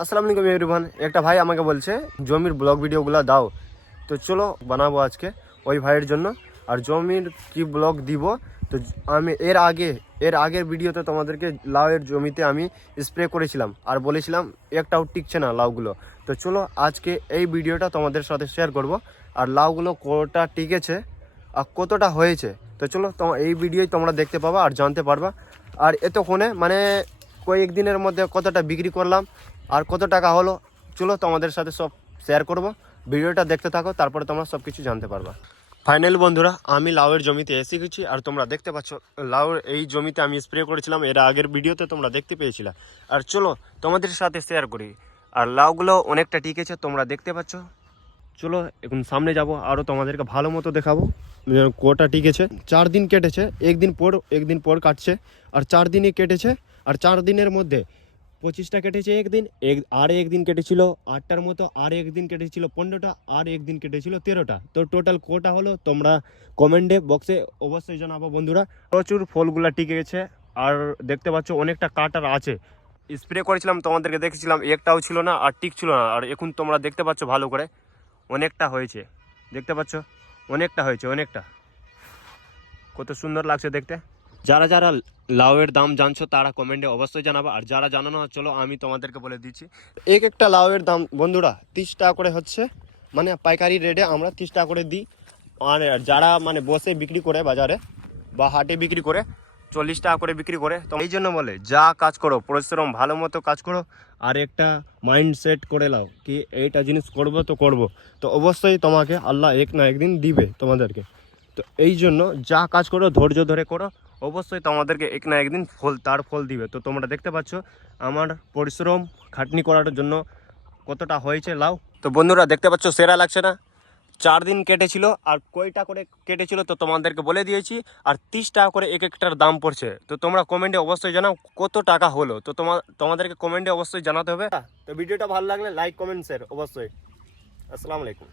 আসসালামু আলাইকুম এভরিওয়ান। একটা ভাই আমাকে বলছে জমির ব্লগ ভিডিওগুলো দাও, তো চলো বানাবো আজকে ওই ভাইয়ের জন্য। আর জমির কি ব্লগ দিব, তো আমি এর আগের ভিডিওতে তোমাদেরকে লাউয়ের জমিতে আমি স্প্রে করেছিলাম আর বলেছিলাম একটাও টিকছে না লাউগুলো। তো চলো আজকে এই ভিডিওটা তোমাদের সাথে শেয়ার করব আর লাউগুলো কতটা টিকেছে আর কতটা হয়েছে। তো চলো এই ভিডিওই তোমরা দেখতে পাবা আর জানতে পারবা। আর এতক্ষণে মানে কয়েকদিনের মধ্যে কতটা বিক্রি করলাম আর কত টাকা হলো, চলো তোমাদের সাথে সব শেয়ার করব। ভিডিওটা দেখতে থাকো, তারপরে তোমরা সব কিছু জানতে পারবা। ফাইনাল বন্ধুরা, আমি লাউয়ের জমিতে এসে গেছি আর তোমরা দেখতে পাচ্ছ লাউয়ের এই জমিতে আমি স্প্রে করেছিলাম, এর আগের ভিডিওতে তোমরা দেখতে পেয়েছিলে। আর চলো তোমাদের সাথে শেয়ার করি। আর লাউগুলো অনেকটা টিকেছে তোমরা দেখতে পাচ্ছ। চলো এখন সামনে যাব আরও তোমাদেরকে ভালো মতো দেখাবো কোটা টিকেছে। 4 দিন কেটেছে, একদিন পর কাটছে আর 4 দিনই কেটেছে। আর 4 দিনের মধ্যে 25টা কেটেছে একদিন, আর একদিন কেটেছিল 8টার মতো, আর একদিন কেটেছিল 15টা, আর একদিন কেটেছিল 13টা। তো টোটাল কোটা হলো তোমরা কমেন্টে বক্সে অবশ্যই জানাবো বন্ধুরা। প্রচুর ফলগুলা টিকে গেছে আর দেখতে পাচ্ছ অনেকটা কাটার আছে। স্প্রে করেছিলাম তোমাদেরকে দেখেছিলাম, একটাও ছিল না আর টিক ছিল না। আর এখন তোমরা দেখতে পাচ্ছ ভালো করে অনেকটা হয়েছে, দেখতে পাচ্ছ অনেকটা হয়েছে, অনেকটা। কত সুন্দর লাগছে দেখতে। যারা যারা লাউয়ের দাম জানছো তারা কমেন্টে অবশ্যই জানাবা, আর যারা জানো না চলো আমি তোমাদেরকে বলে দিচ্ছি। একটা লাউয়ের দাম বন্ধুরা 30 টাকা করে হচ্ছে, মানে পাইকারি রেটে আমরা 30 টাকা করে দিই। আর যারা মানে বসে বিক্রি করে বাজারে বা হাটে বিক্রি করে 40 টাকা করে বিক্রি করে। তো এই জন্য বলে যা কাজ করো পরিশ্রম ভালো মতো কাজ করো আর একটা মাইন্ড সেট করে নাও কি এইটা জিনিস করবো তো করব, তো অবশ্যই তোমাকে আল্লাহ এক না একদিন দিবে তোমাদেরকে। তো এই জন্য যা কাজ করো ধৈর্য ধরে করো, অবশ্যই তোমাদেরকে এক না একদিন তার ফল দিবে। তো তোমরা দেখতে পাচ্ছ আমার পরিশ্রম খাটনি করার জন্য কতটা হয়েছে লাউ। তো বন্ধুরা দেখতে পাচ্ছ সেরা লাগছে না? 4 দিন কেটেছিল আর কয়টা করে কেটেছিল তো তোমাদেরকে বলে দিয়েছি। আর 30 টাকা করে এক একটার দাম পড়ছে। তো তোমরা কমেন্টে অবশ্যই জানাও কত টাকা হলো। তো তোমাদেরকে কমেন্টে অবশ্যই জানাতে হবে। তো ভিডিওটা ভালো লাগলে লাইক কমেন্ট শেয়ার অবশ্যই। আসসালামু আলাইকুম।